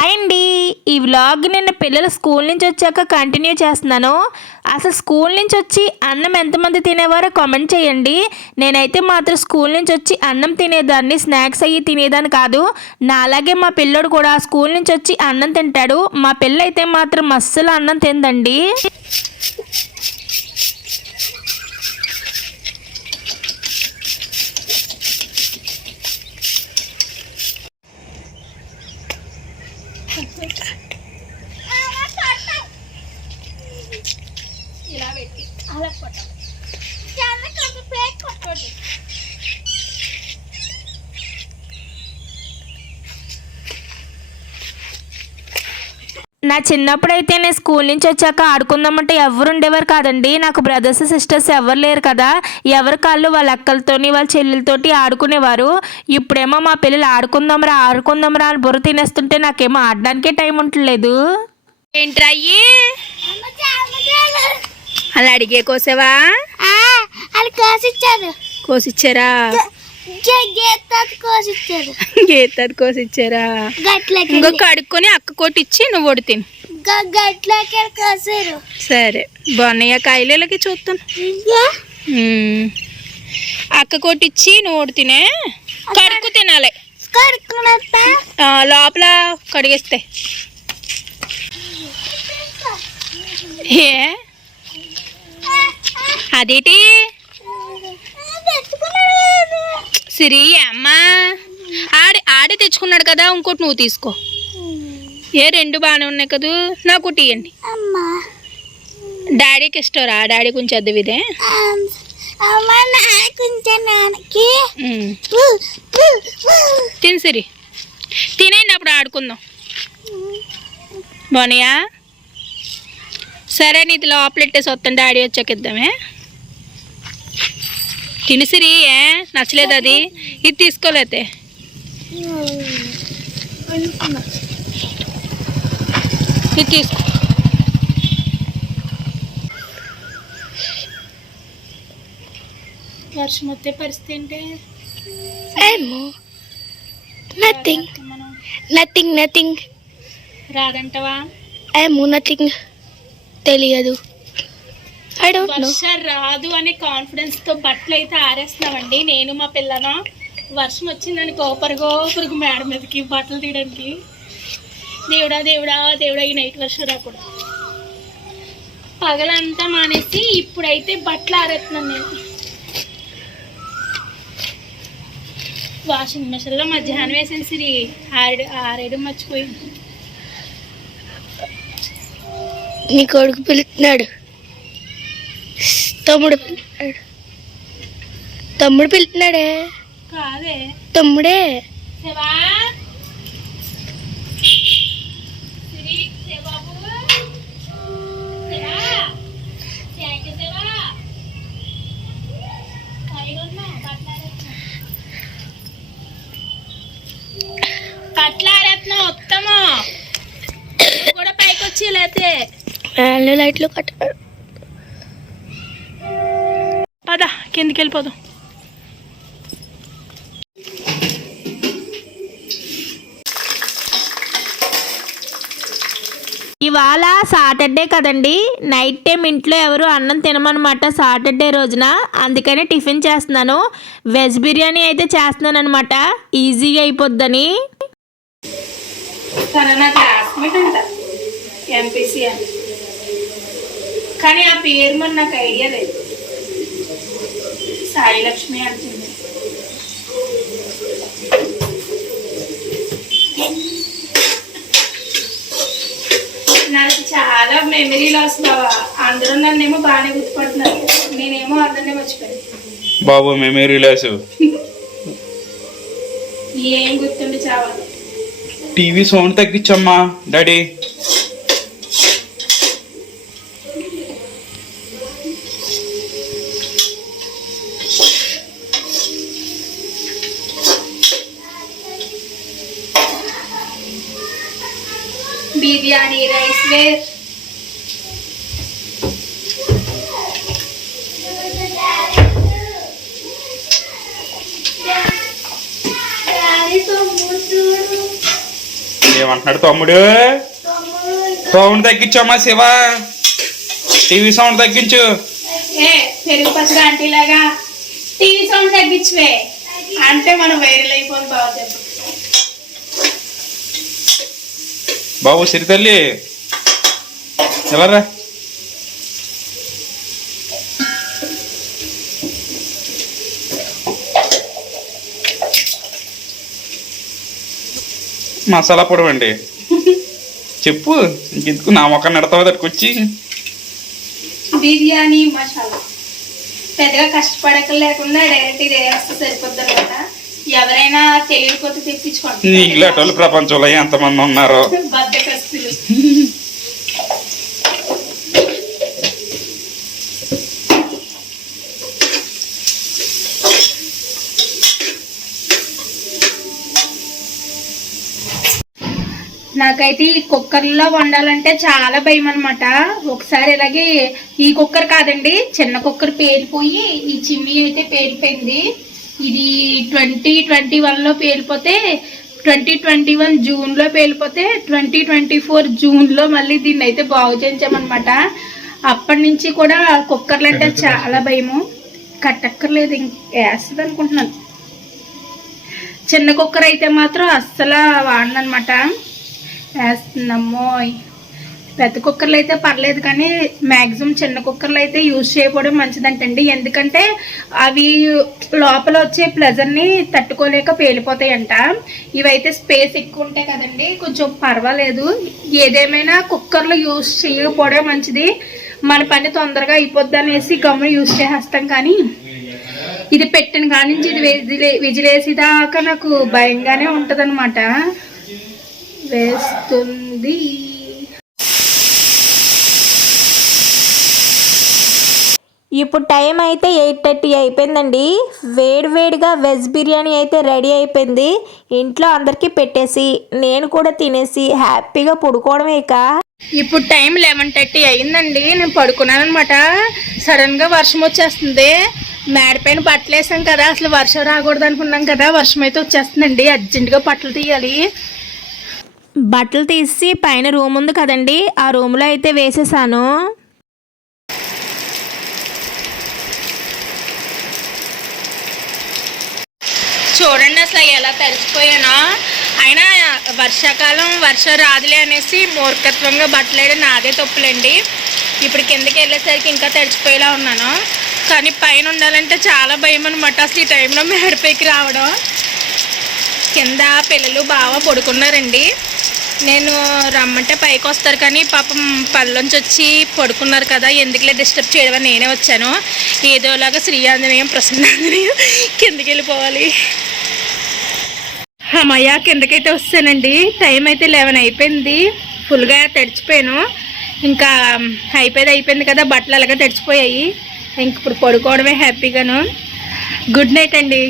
Hi అండి. ఈ vlog నిన్న పిల్లలు స్కూల్ నుంచి వచ్చాక కంటిన్యూ చేస్తున్నాను. అసలు స్కూల్ నుంచి వచ్చి అన్నం ఎంతమంది తినేవారో కామెంట్ చేయండి. నేనైతే మాత్రం స్కూల్ నుంచి వచ్చి అన్నం తినేదాన్ని, స్నాక్స్ అయ్యి తినేదాన్ని కాదు. నాలాగే మా పిల్లోడు కూడా స్కూల్ నుంచి వచ్చి అన్నం తింటాడు. మా పిల్ల అయితే మాత్రం అస్సలు అన్నం తిందండి. ఇలా పెట్టి అలా కొట్టాలి. నా చిన్నప్పుడైతే నేను స్కూల్ నుంచి వచ్చాక ఆడుకుందామంటే ఎవరు ఉండేవారు కాదండి. నాకు బ్రదర్స్ సిస్టర్స్ ఎవరు లేరు కదా. ఎవరి కాళ్ళు వాళ్ళ అక్కలతోని వాళ్ళ చెల్లెలతోటి ఆడుకునేవారు. ఇప్పుడేమో మా పిల్లలు ఆడుకుందాంరా అని బుర్ర తినేస్తుంటే నాకేమో ఆడడానికే టైం ఉండలేదు. ఏంట్రా అలా అడిగే కోసేవా? కోసిచ్చారా? గీతది కోసిచ్చారా? ఇంకో కడుక్కొని అక్క కొట్టిచ్చి నువ్వు వడి తిను. సరే బాగున్నాయా కాయలకి చూస్తాను. అక్క కొట్టిచ్చి నువ్వు వడి తినే. కడుక్కు తినాలి లోపల కడిగేస్తే. ఏ అదేటి సిరి అమ్మా ఆడే తెచ్చుకున్నాడు కదా, ఇంకోటి నువ్వు తీసుకో. ఏ రెండు బాగానే ఉన్నాయి కదా, నాకు ఇవ్వండి. డాడీకి ఇష్టరా? డాడీ కొంచెం అద్దవి ఇదే తిని సిరి తినేయండి, అప్పుడు ఆడుకుందాం. బాగున్నాయా? సరే నీది లోపలెట్టేసి వస్తాను, డాడీ వచ్చాక ఇద్దామే. తినిసిరి ఏ నచ్చలేదు అది, ఇది తీసుకోలేతే. ఇది తీసుకో. వర్షం వచ్చే పరిస్థితి ఏంటి? నథింగ్ రాదంటవా? నథింగ్ తెలియదు. వర్షం రాదు అనే కాన్ఫిడెన్స్ తో బట్టలు అయితే ఆరేస్తున్నామండి నేను మా పిల్లన. వర్షం వచ్చిందని గోపరుగు మేడ మీదకి బట్టలు తీయడానికి. దేవుడా దేవుడా దేవుడా ఈ నైట్ వర్షం రాకూడదు. పగలంతా మానేసి ఇప్పుడైతే బట్టలు ఆరేస్తున్నాను నేను. వాషింగ్ మిషన్లో మధ్యాహ్నం వేసాను సిరి, ఆరేయడం మర్చిపోయింది. నీ కొడుకు పిలుస్తున్నాడు. తమ్ముడు పిలుతున్నాడే. కాదే తమ్ముడే. కట్లారేత్నా ఉత్తమా కూడా పైకి వచ్చి లేతే లైట్లు కట్ట. పద కిందికి వెళ్ళిపోదాం. ఇవాళ సాటర్డే కదండి, నైట్ టైం ఇంట్లో ఎవరు అన్నం తినమన్నమాట సాటర్డే రోజున. అందుకని టిఫిన్ చేస్తున్నాను. వెజ్ బిర్యానీ అయితే చేస్తున్నాను అనమాట, ఈజీగా అయిపోద్దని. నా క్లాస్మేట్ అంట ఎంపీసీ అని, కానీ ఆ పేరు మరి నాకు ఐడియా లేదు. సాయి లక్ష్మి అంటుంది. నాకు చాలా మెమరీ లాస్ బావా. అందరూ నన్నేమో బాగానే గుర్తుపడుతున్నారు, నేనేమో అందరినీ మర్చిపోయాను. బాబు మెమరీ లాస్ ఏం గుర్తుండి చావాలి. టీవీ సౌండ్ తగ్గించమ్మా డాడీ. Biryani rice where. ఏమంటున్నాడు తమ్ముడు? సౌండ్ తగ్గించమ్మా శివ, టీవీ సౌండ్ తగ్గించు. ఏ పెరుగు పచ్చడి ఆంటీ లాగా టీవీ సౌండ్ తగ్గించువే అంటే మనం వైరల్ అయిపోయి బాగా చెప్పు. బాబు సిరి తల్లి ఎవరా? మసాలా పొడి అండి చెప్పు, ఇంకెందుకు నా మొక్క నడతావు దట్టుకొచ్చి. బిర్యానీ మసాలా పెద్దగా కష్టపడక లేకుండా డైరెక్ట్ ఇది వేస్తే సరిపోద్ది అనమాట. ఎవరైనా తెలియకపోతే తెప్పించుకోండి. ఇలాంటి వాళ్ళు ప్రపంచంలో ఎంతమంది ఉన్నారో. బద్దకస్తులు. నాకైతే ఈ కుక్కర్లో వండాలంటే చాలా భయం అనమాట. ఒకసారి ఇలాగే ఈ కుక్కర్ కాదండి, చిన్న కుక్కర్ పేలిపోయి ఈ చిమ్నీ అయితే పేలిపోయింది. ఇది 2021లో పేలిపోతే 2021 జూన్లో పేలిపోతే 2024 జూన్లో మళ్ళీ దీన్ని అయితే బాగు చేయించామన్నమాట. అప్పటి నుంచి కూడా కుక్కర్లు అంటే చాలా భయము. కట్టక్కర్లేదు, వేస్తుంది అనుకుంటున్నాను. చిన్న కుక్కర్ అయితే మాత్రం అస్సలు వాడనమాట. వేస్తున్నామో పెద్ద కుక్కర్లు అయితే పర్లేదు, కానీ మ్యాక్సిమం చిన్న కుక్కర్లు అయితే యూజ్ చేయకపోవడం మంచిదంటండి. ఎందుకంటే అవి లోపల వచ్చే ప్లెజర్ని తట్టుకోలేక పేలిపోతాయంట. ఇవైతే స్పేస్ ఎక్కువ ఉంటాయి కదండి, కొంచెం పర్వాలేదు. ఏదేమైనా కుక్కర్లు యూజ్ చేయకపోవడం మంచిది. మన పని తొందరగా అయిపోద్ది అనేసి గమ్మున యూజ్ చేసేస్తాం. కానీ ఇది పెట్టిన కాడి నుంచి ఇది విజిలేసేదాకా నాకు భయంగానే ఉంటుంది అనమాట. వేస్తుంది. ఇప్పుడు టైం అయితే 8:30 అయిపోయిందండి. వేడివేడిగా వెజ్ బిర్యానీ అయితే రెడీ అయిపోయింది. ఇంట్లో అందరికీ పెట్టేసి నేను కూడా తినేసి హ్యాపీగా పడుకోవడమే. ఇక ఇప్పుడు టైం 11:30 అయిందండి. నేను పడుకున్నాను అనమాట. సడన్గా వర్షం వచ్చేస్తుంది. మేడపైన బట్టలు వేసాం కదా, అసలు వర్షం రాకూడదు అనుకున్నాం కదా, వర్షం అయితే వచ్చేస్తుందండి. అర్జెంటుగా బట్టలు తీయాలి. బట్టలు తీసి పైన రూమ్ ఉంది కదండి, ఆ రూమ్లో అయితే వేసేసాను. చూడండి అసలు ఎలా తడిసిపోయానో. అయినా వర్షాకాలం వర్షం రాదులే అనేసి మూర్ఖత్వంగా బట్టలు వేయడం నాదే తప్పులండి. ఇప్పుడు కిందకి వెళ్ళేసరికి ఇంకా తడిచిపోయేలా ఉన్నాను. కానీ పైన ఉండాలంటే చాలా భయం అనమాట. అసలు ఈ టైంలో మేడపైకి రావడం. కింద పిల్లలు బాగా పడుకున్నారండి. నేను రమ్మంటే పైకి వస్తారు, కానీ పాపం పళ్ళొంచి వచ్చి పడుకున్నారు కదా, ఎందుకులే డిస్టర్బ్ చేయడం అని నేనే వచ్చాను. ఏదోలాగా శ్రీ ఆంజనేయం ప్రసన్నాంజనేయం కిందకి వెళ్ళిపోవాలి. అమ్మయ్య కిందకైతే వస్తానండి. టైం అయితే 11 అయిపోయింది. ఫుల్గా తడిచిపోయాను. ఇంకా అయిపోయింది కదా, బట్టలు అలాగే తడిచిపోయాయి. ఇంక ఇప్పుడు పడుకోవడమే హ్యాపీగాను. గుడ్ నైట్ అండి.